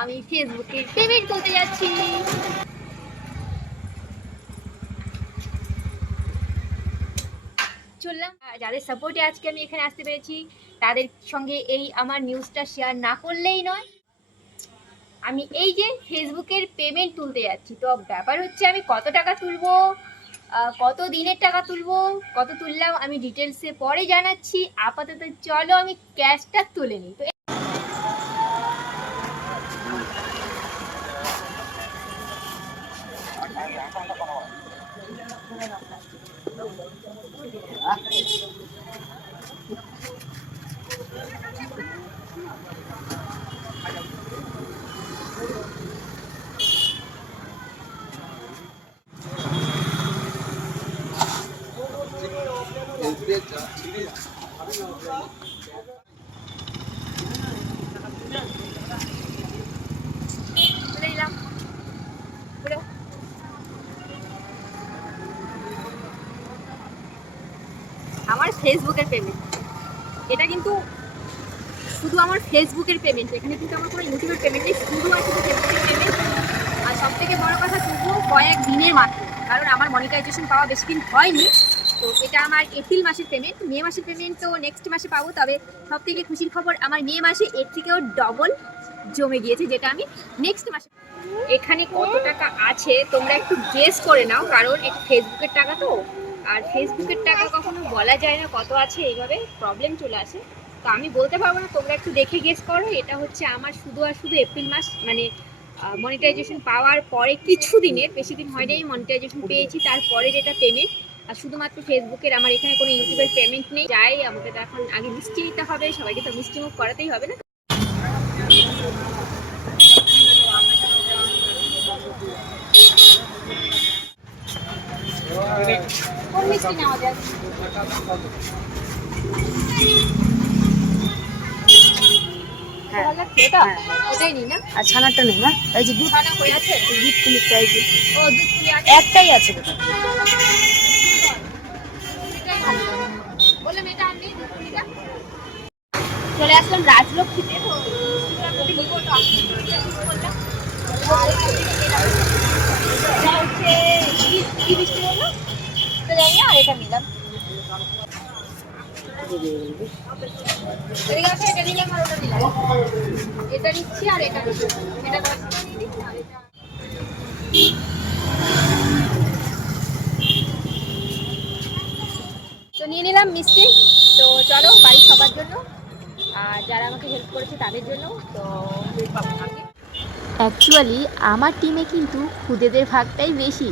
আমি ফেসবুকের পেমেন্ট করতে যাচ্ছি। চললাম, যাদের সাপোর্টে আজকে আমি এখানে আসতে পেরেছি তাদের সঙ্গে এই আমার নিউজটা শেয়ার না করলেই নয়। আমি এই যে ফেসবুকের পেমেন্ট তুলতে যাচ্ছি, তো ব্যাপার হচ্ছে আমি কত টাকা তুলবো, কত দিনের টাকা তুলবো, কত তুললাম আমি ডিটেলসে পরে জানাচ্ছি। আপাতত চলো আমি ক্যাশটা তুলে নিই। তো তুলে নিলাম পুরো। আমার ফেসবুকের পেমেন্ট, এটা কিন্তু শুধু আমার ফেসবুকের পেমেন্ট, এখানে কিন্তু আমার কোনো ইউটিউবের পেমেন্ট নেই, শুধু আছে ফেসবুকের পেমেন্ট। আর সব থেকে বড় কথা, তবুও কয়েক দিনের মাত্র, কারণ আমার মনিটাইজেশন পাওয়া বেশি দিন হয়নি। তো এটা আমার এপ্রিল মাসের পেমেন্ট, মে মাসের পেমেন্ট তো নেক্সট মাসে পাবো। তবে সব থেকে খুশির খবর, আমার মে মাসে এর থেকেও ডবল জমে গিয়েছে, যেটা আমি নেক্সট মাসে। এখানে কত টাকা আছে তোমরা একটু গেস করে নাও, কারণ এটা ফেসবুকের টাকা তো, আর ফেসবুকের টাকা কখনো বলা যায় না কত আছে, এইভাবে প্রবলেম চলে আসে। তো আমি বলতে পারবো না, তোমরা একটু দেখে গেস করো। এটা হচ্ছে আমার শুধু আর শুধু এপ্রিল মাস, মানে মনিটাইজেশন পাওয়ার পরে কিছু দিনের, বেশি দিন হয়নি মনিটাইজেশন পেয়েছি, তারপরে যেটা পেমেন্ট। আর শুধুমাত্র ফেসবুকের, আমার এখানে কোনো ইউটিউবের পেমেন্ট নেই। যাই, আমাদের এখন আগে মিষ্টি নিতে হবে, সবাইকে তো মিষ্টি মুখ করাতেই হবে না। কোন মিষ্টি নেওয়া যায়? হ্যাঁ, এটাই নিই না? আর ছানাটা নেই না? এই যে দুধ ছানা কই আছে? দুধ পুলিশটা এই যে ও দুধ পুলি আছে। একটাই আছে বোধহয়। এটাই ভালো। বললাম এটা আনলি দুধ পুলিটা। চলে আসলাম রাজলক্ষ্মীতে, তো মিষ্টিগুলো কোটি নিবো, তো আমি বললাম আর এটা হচ্ছে কি মিষ্টি বললো তো জানি না, আর এটা নিলাম। এদিকে আছে, এটা নিলাম আর ওটা নিলাম। এটা নিচ্ছি আর এটা নিচ্ছি, এটা 10 টাকা দিয়ে দিচ্ছি আর এটা। তো নিয়ে নিলাম মিষ্টি। তো চলো বাড়ির সবার জন্য, আর যারা আমাকে হেল্প করেছে তাদের জন্য। তো অ্যাকচুয়ালি আমার টিমে কিন্তু খুদেদের ভাগটাই বেশি,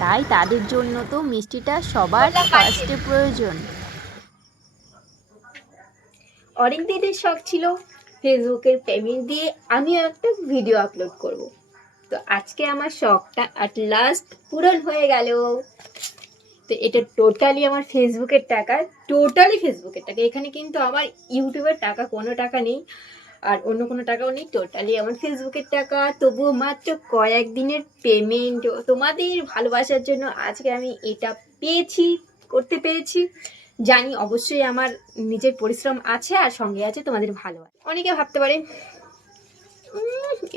তাই তাদের জন্য তো মিষ্টিটা সবার ফার্স্টে প্রয়োজন। অনেক দিনের শখ ছিল ফেসবুকের পেমেন্ট দিয়ে আমিও একটা ভিডিও আপলোড করব। তো আজকে আমার শখটা অ্যাট লাস্ট পূরণ হয়ে গেল। তো এটা টোটালি আমার ফেসবুকের টাকা, টোটালি ফেসবুকের টাকা। এখানে কিন্তু আমার ইউটিউবের টাকা কোনো টাকা নেই, আর অন্য কোনো টাকাও নেই, টোটালি আমার ফেসবুকের টাকা। তবুও মাত্র কয়েক দিনের পেমেন্ট, তোমাদের ভালোবাসার জন্য আজকে আমি এটা পেয়েছি, করতে পেরেছি। জানি অবশ্যই আমার নিজের পরিশ্রম আছে, আর সঙ্গে আছে তোমাদের ভালোবাসা। অনেকে ভাবতে পারে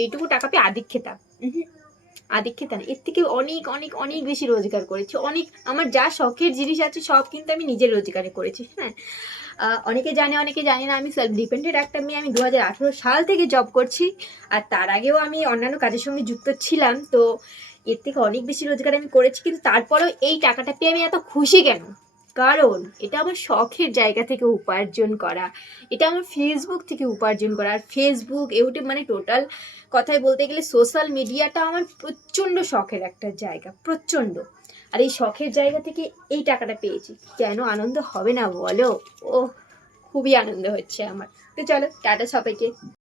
এইটুকু টাকা পেয়ে আদিক খেতাম। আদিক খেতাম, এর থেকে অনেক অনেক অনেক বেশি রোজগার করেছি। অনেক আমার যা শখের জিনিস আছে সব কিন্তু আমি নিজের রোজগারে করেছি। হ্যাঁ, অনেকে জানে অনেকে জানে না, আমি সেলফ ডিপেন্ডেন্ট একটা মেয়ে। আমি 2018 সাল থেকে জব করছি, আর তার আগেও আমি অন্যান্য কাজের সঙ্গে যুক্ত ছিলাম। তো এর থেকে অনেক বেশি রোজগার আমি করেছি, কিন্তু তারপরেও এই টাকাটা পেয়ে আমি এত খুশি কেন? কারণ এটা আমার শখের জায়গা থেকে উপার্জন করা, এটা আমার ফেসবুক থেকে উপার্জন করা। আর ফেসবুক, ইউটিউব মানে টোটাল কথায় বলতে গেলে সোশ্যাল মিডিয়াটা আমার প্রচণ্ড শখের একটা জায়গা, প্রচণ্ড। আর এই শখের জায়গা থেকে এই টাকাটা পেয়েছি, কেন আনন্দ হবে না বলো? ও খুবই আনন্দ হচ্ছে আমার। তো চলো টাটা সবাইকে।